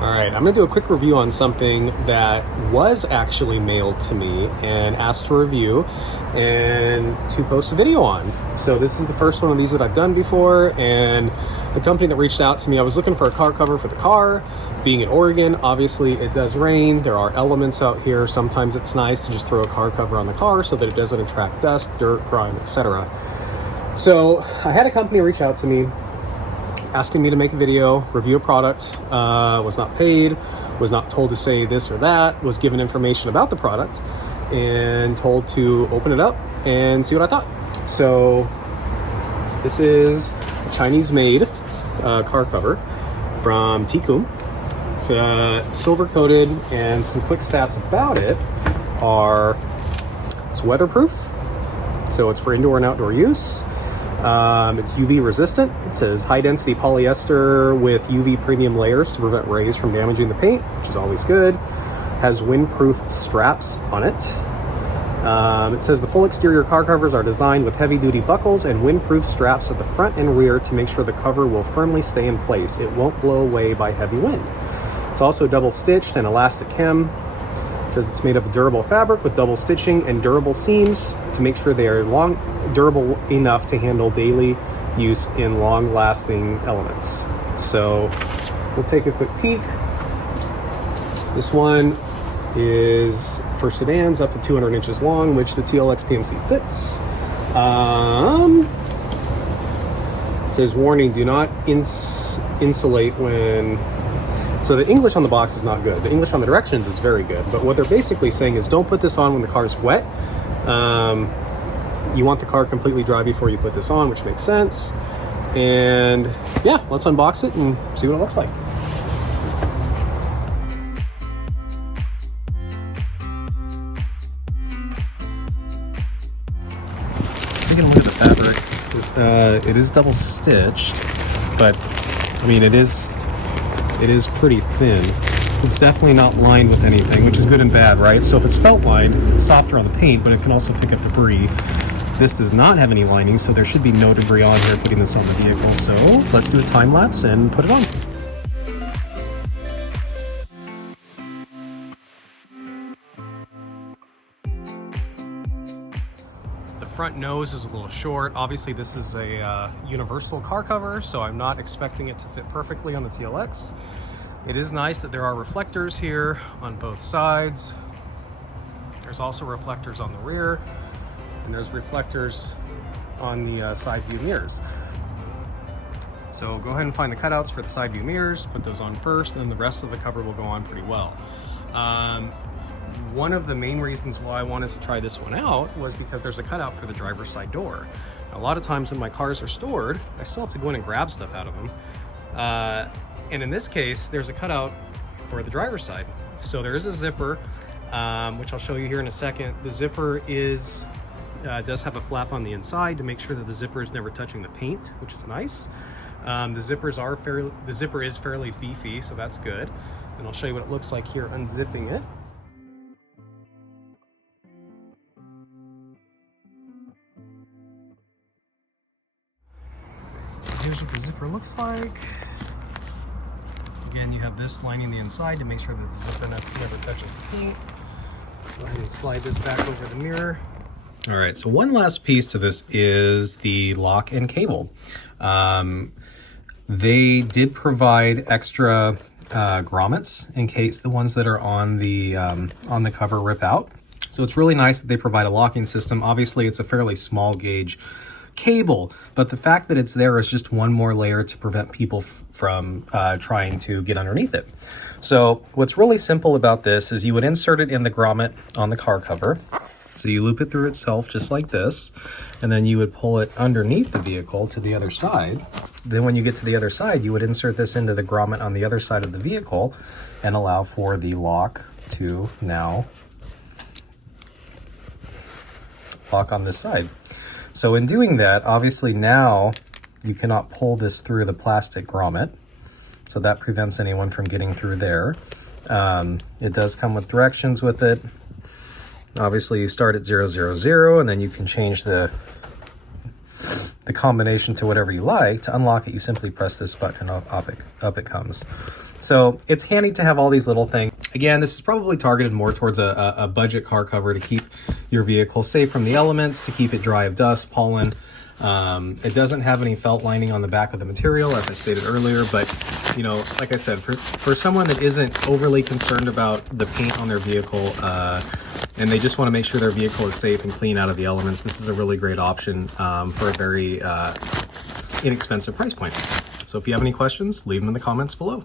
All right, I'm gonna do a quick review on something that was actually mailed to me and asked to review and to post a video on. So this is the first one of these that I've done before, and the company that reached out to me, I was looking for a car cover for the car. Being in Oregon, obviously it does rain. There are elements out here. Sometimes it's nice to just throw a car cover on the car so that it doesn't attract dust, dirt, grime, etc. So I had a company reach out to me asking me to make a video, review a product, was not paid, was not told to say this or that, was given information about the product, and told to open it up and see what I thought. So this is a Chinese-made car cover from Tecoom. It's silver coated, and some quick stats about it are it's weatherproof, so it's for indoor and outdoor use. It's UV resistant. It says high density polyester with UV premium layers to prevent rays from damaging the paint, which is always good. Has windproof straps on it. It says the full exterior car covers are designed with heavy duty buckles and windproof straps at the front and rear to make sure the cover will firmly stay in place. It won't blow away by heavy wind. It's also double stitched and elastic hem. It says it's made of durable fabric with double stitching and durable seams to make sure they are durable enough to handle daily use in long-lasting elements. So we'll take a quick peek. This one is for sedans up to 200 inches long, which the TLX PMC fits. It says, warning, do not insulate when... So the English on the box is not good. The English on the directions is very good. But what they're basically saying is don't put this on when the car's wet. You want the car completely dry before you put this on, which makes sense. And yeah, let's unbox it and see what it looks like. Taking a look at the fabric, it is double stitched, but I mean it is pretty thin. It's definitely not lined with anything, which is good and bad, right? So if it's felt lined, it's softer on the paint, but it can also pick up debris. This does not have any lining, so there should be no debris on here putting this on the vehicle. So let's do a time lapse and put it on. The front nose is a little short. Obviously this is a universal car cover, so I'm not expecting it to fit perfectly on the TLX. It is nice that there are reflectors here on both sides. There's also reflectors on the rear, and there's reflectors on the side view mirrors. So go ahead and find the cutouts for the side view mirrors, put those on first, and then the rest of the cover will go on pretty well. One of the main reasons why I wanted to try this one out was because there's a cutout for the driver's side door. Now, a lot of times when my cars are stored, I still have to go in and grab stuff out of them. And in this case, there's a cutout for the driver's side. So there is a zipper, which I'll show you here in a second. The zipper does have a flap on the inside to make sure that the zipper is never touching the paint, which is nice. The zipper is fairly beefy, so that's good. And I'll show you what it looks like here unzipping it. So here's what the zipper looks like. Again, you have this lining the inside to make sure that the zipper never touches the paint. Go ahead and slide this back over the mirror. All right, so one last piece to this is the lock and cable. They did provide extra grommets in case the ones that are on the cover rip out. So it's really nice that they provide a locking system. Obviously, it's a fairly small gauge cable, but the fact that it's there is just one more layer to prevent people from trying to get underneath it. So what's really simple about this is you would insert it in the grommet on the car cover. So you loop it through itself just like this, and then you would pull it underneath the vehicle to the other side. Then when you get to the other side, you would insert this into the grommet on the other side of the vehicle and allow for the lock to now lock on this side. So in doing that, obviously now you cannot pull this through the plastic grommet, so that prevents anyone from getting through there. It does come with directions with it. Obviously you start at 000, and then you can change the combination to whatever you like. To unlock it, you simply press this button and up it comes. So it's handy to have all these little things. Again, this is probably targeted more towards a budget car cover to keep your vehicle safe from the elements, to keep it dry of dust, pollen. It doesn't have any felt lining on the back of the material, as I stated earlier, but you know, like I said, for someone that isn't overly concerned about the paint on their vehicle, and they just want to make sure their vehicle is safe and clean out of the elements, this is a really great option for a very inexpensive price point. So if you have any questions, leave them in the comments below.